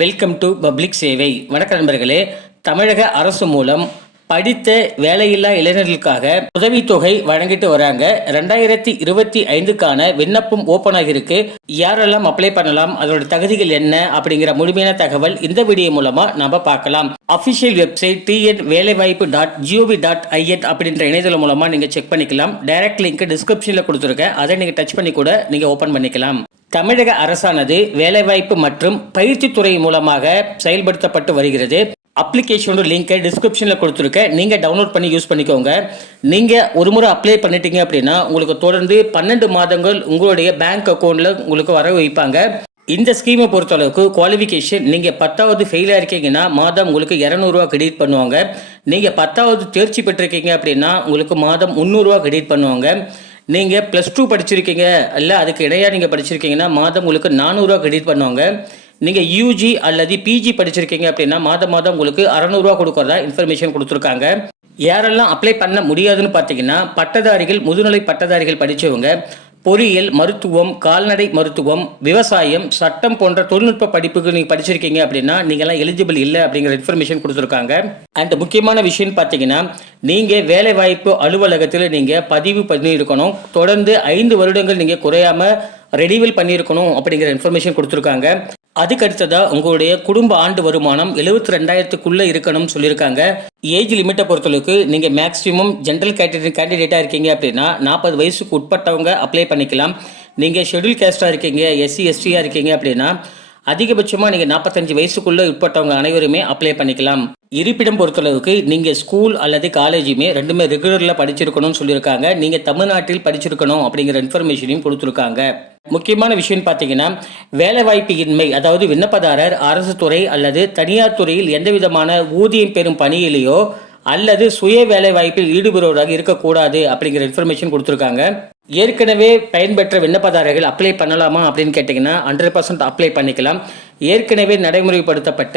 Welcome to public சேவை வணக்க நண்பர்களே. தமிழக அரசு மூலம் படித்த வேலையில்லா இளைஞர்களுக்காக உதவித்தொகை வழங்கிட்டு வராங்க. ரெண்டாயிரத்தி இருபத்தி ஐந்துக்கான விண்ணப்பம் ஓப்பன் ஆகியிருக்கு. யாரெல்லாம் அப்ளை பண்ணலாம்? அதோட தகுதிகள் என்ன? அப்படிங்கிற முழுமையான தகவல் இந்த வீடியோ மூலமா நம்ம பார்க்கலாம். அபிஷியல் வெப்சைட் டிஎன் வேலைவாய்ப்பு டாட் ஜிஓவி டாட் ஐஎன் அப்படின்ற இணையதளம் மூலமா நீங்க செக் பண்ணிக்கலாம். டைரக்ட் லிங்க் டிஸ்கிரிப்ஷன்ல கொடுத்துருக்கேன். அதை நீங்க டச் பண்ணி கூட நீங்க ஓபன் பண்ணிக்கலாம். தமிழக அரசானது வேலைவாய்ப்பு மற்றும் பயிற்சித்துறை மூலமாக செயல்படுத்தப்பட்டு வருகிறது. அப்ளிகேஷனோட லிங்கை டிஸ்கிரிப்ஷனில் கொடுத்துருக்கேன். நீங்கள் டவுன்லோட் பண்ணி யூஸ் பண்ணிக்கோங்க. நீங்கள் ஒரு முறை அப்ளை பண்ணிட்டீங்க அப்படின்னா உங்களுக்கு தொடர்ந்து பன்னெண்டு மாதங்கள் உங்களுடைய பேங்க் அக்கௌண்ட்டில் உங்களுக்கு வர வைப்பாங்க. இந்த ஸ்கீமை பொறுத்தளவுக்கு குவாலிஃபிகேஷன் நீங்கள் பத்தாவது ஃபெயிலாக இருக்கீங்கன்னா மாதம் உங்களுக்கு இரநூறுவா கிரெடிட் பண்ணுவாங்க. நீங்கள் பத்தாவது தேர்ச்சி பெற்றிருக்கீங்க அப்படின்னா உங்களுக்கு மாதம் முந்நூறுரூவா கிரெடிட் பண்ணுவாங்க. நீங்கள் ப்ளஸ் டூ படிச்சிருக்கீங்க இல்லை அதுக்கு இடையாக நீங்கள் படிச்சிருக்கீங்கன்னா மாதம் உங்களுக்கு நானூறுரூவா கிரெடிட் பண்ணுவாங்க. நீங்கள் யூஜி அல்லது பிஜி படிச்சிருக்கீங்க அப்படின்னா மாதம் மாதம் உங்களுக்கு அறநூறுவா கொடுக்குறதா இன்ஃபர்மேஷன் கொடுத்துருக்காங்க. யாரெல்லாம் அப்ளை பண்ண முடியாதுன்னு பார்த்தீங்கன்னா பட்டதாரிகள் முதுநிலை பட்டதாரிகள் படித்தவங்க பொறியியல் மருத்துவம் கால்நடை மருத்துவம் விவசாயம் சட்டம் போன்ற தொழில்நுட்ப படிப்புக்கு நீங்கள் படிச்சிருக்கீங்க அப்படின்னா நீங்கள்லாம் எலிஜிபிள் இல்லை அப்படிங்கிற இன்ஃபர்மேஷன் கொடுத்துருக்காங்க. அண்ட் முக்கியமான விஷயம்னு பார்த்தீங்கன்னா நீங்கள் வேலைவாய்ப்பு அலுவலகத்தில் நீங்கள் பதிவு பண்ணியிருக்கணும். தொடர்ந்து ஐந்து வருடங்கள் நீங்கள் குறையாமல் ரெடிவில் பண்ணியிருக்கணும் அப்படிங்கிற இன்ஃபர்மேஷன் கொடுத்துருக்காங்க. அதுக்கு அடுத்ததாக உங்களுடைய குடும்ப ஆண்டு வருமானம் எழுபத்தி ரெண்டாயிரத்துக்குள்ளே இருக்கணும்னு சொல்லியிருக்காங்க. ஏஜ் லிமிட்டை பொறுத்தளவுக்கு நீங்கள் மேக்ஸிமம் ஜென்ரல் கேட்டகரி கேண்டிடேட்டாக இருக்கீங்க அப்படின்னா நாற்பது வயசுக்கு உட்பட்டவங்க அப்ளை பண்ணிக்கலாம். நீங்கள் ஷெட்யூல் கேஸ்டாக இருக்கீங்க எஸ்சி எஸ்டியாக இருக்கீங்க அப்படின்னா அதிகபட்சமாக நீங்கள் நாற்பத்தஞ்சு வயசுக்குள்ளே உட்பட்டவங்க அனைவருமே அப்ளை பண்ணிக்கலாம். இருப்பிடம் பொறுத்தளவுக்கு நீங்கள் ஸ்கூல் அல்லது காலேஜுமே ரெண்டுமே ரெகுலரில் படிச்சிருக்கணும்னு சொல்லியிருக்காங்க. நீங்கள் தமிழ்நாட்டில் படிச்சிருக்கணும் அப்படிங்கிற இன்ஃபர்மேஷனையும் கொடுத்துருக்காங்க. முக்கியமான விஷயம் பார்த்தீங்கன்னா வேலைவாய்ப்பு இன்மை அதாவது விண்ணப்பதாரர் அரசு துறை அல்லது தனியார் துறையில் எந்த விதமான ஊதியம் பெறும் பணியிலேயோ அல்லது சுய வேலை வாய்ப்பில் ஈடுபடுவதாக இருக்கக்கூடாது அப்படிங்கிற இன்ஃபர்மேஷன் கொடுத்துருக்காங்க. ஏற்கனவே பயன்பெற்ற விண்ணப்பதாரர்கள் அப்ளை பண்ணலாமா அப்படின்னு கேட்டிங்கன்னா ஹண்ட்ரட் பர்சன்ட் அப்ளை பண்ணிக்கலாம். ஏற்கனவே நடைமுறைப்படுத்தப்பட்ட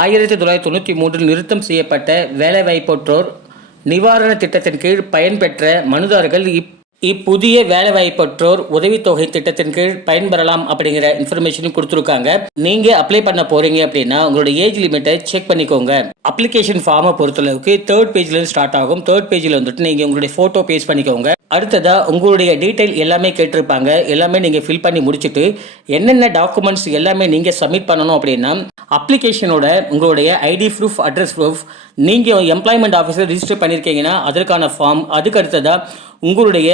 ஆயிரத்தி தொள்ளாயிரத்தி தொண்ணூற்றி மூன்றில் நிறுத்தம் செய்யப்பட்ட வேலைவாய்ப்பற்றோர் நிவாரண திட்டத்தின் கீழ் பயன்பெற்ற மனுதாரர்கள் இப் இப்புதிய வேலைவாய்ப்பற்றோர் உதவித்தொகை திட்டத்தின் கீழ் பயன்பெறலாம் அப்படிங்கிற இன்ஃபர்மேஷனும் கொடுத்துருக்காங்க. நீங்க அப்ளை பண்ண போறீங்க அப்படின்னா உங்களோட ஏஜ் லிமிட்டை செக் பண்ணிக்கோங்க. அப்ளிகேஷன் ஃபார்மை பொறுத்தளவுக்கு தேர்ட் பேஜ்ல ஸ்டார்ட் ஆகும். தேர்ட் பேஜில் வந்துட்டு நீங்க உங்களுடைய போட்டோ பேஸ்ட் பண்ணிக்கோங்க. அடுத்ததா உங்களுடைய டீட்டெயில் எல்லாமே கேட்டிருப்பாங்க. எல்லாமே நீங்க ஃபில் பண்ணி முடிச்சுட்டு என்னென்ன டாக்குமெண்ட்ஸ் எல்லாமே நீங்க சப்மிட் பண்ணணும் அப்படின்னா அப்ளிகேஷனோட உங்களுடைய ஐடி ப்ரூஃப் அட்ரஸ் ப்ரூஃப் நீங்கள் எம்ப்ளாய்மெண்ட் ஆஃபீஸில் ரிஜிஸ்டர் பண்ணியிருக்கீங்கன்னா அதற்கான ஃபார்ம் அதுக்கு அடுத்ததாக உங்களுடைய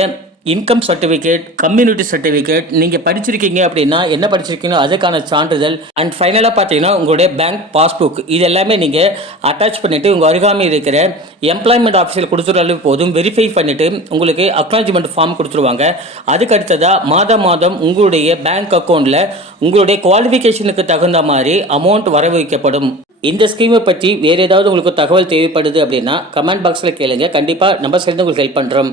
இன்கம் சர்டிஃபிகேட் கம்யூனிட்டி சர்டிஃபிகேட் நீங்கள் படிச்சிருக்கீங்க அப்படின்னா என்ன படிச்சிருக்கீங்களோ அதுக்கான சான்றிதழ். அண்ட் ஃபைனலாக பார்த்தீங்கன்னா உங்களுடைய பேங்க் பாஸ்புக் இது எல்லாமே நீங்கள் அட்டாச் பண்ணிவிட்டு உங்கள் அருகாமையில் இருக்கிற எம்ப்ளாய்மெண்ட் ஆஃபீஸில் கொடுத்துட்டாலும் போதும். வெரிஃபை பண்ணிவிட்டு உங்களுக்கு அக்னாலஜ்மெண்ட் ஃபார்ம் கொடுத்துருவாங்க. அதுக்கு அடுத்ததாக மாதம் மாதம் உங்களுடைய பேங்க் அக்கௌண்ட்டில் உங்களுடைய குவாலிஃபிகேஷனுக்கு தகுந்த மாதிரி அமௌண்ட் வர வைக்கப்படும் இந்த ஸ்கீமை பற்றி வேறு ஏதாவது உங்களுக்கு தகவல் தேவைப்படுது அப்படின்னா கமெண்ட் பாக்ஸில் கேளுங்க. கண்டிப்பாக நம்ம சேர்ந்து உங்களுக்கு ஹெல்ப் பண்ணுறோம்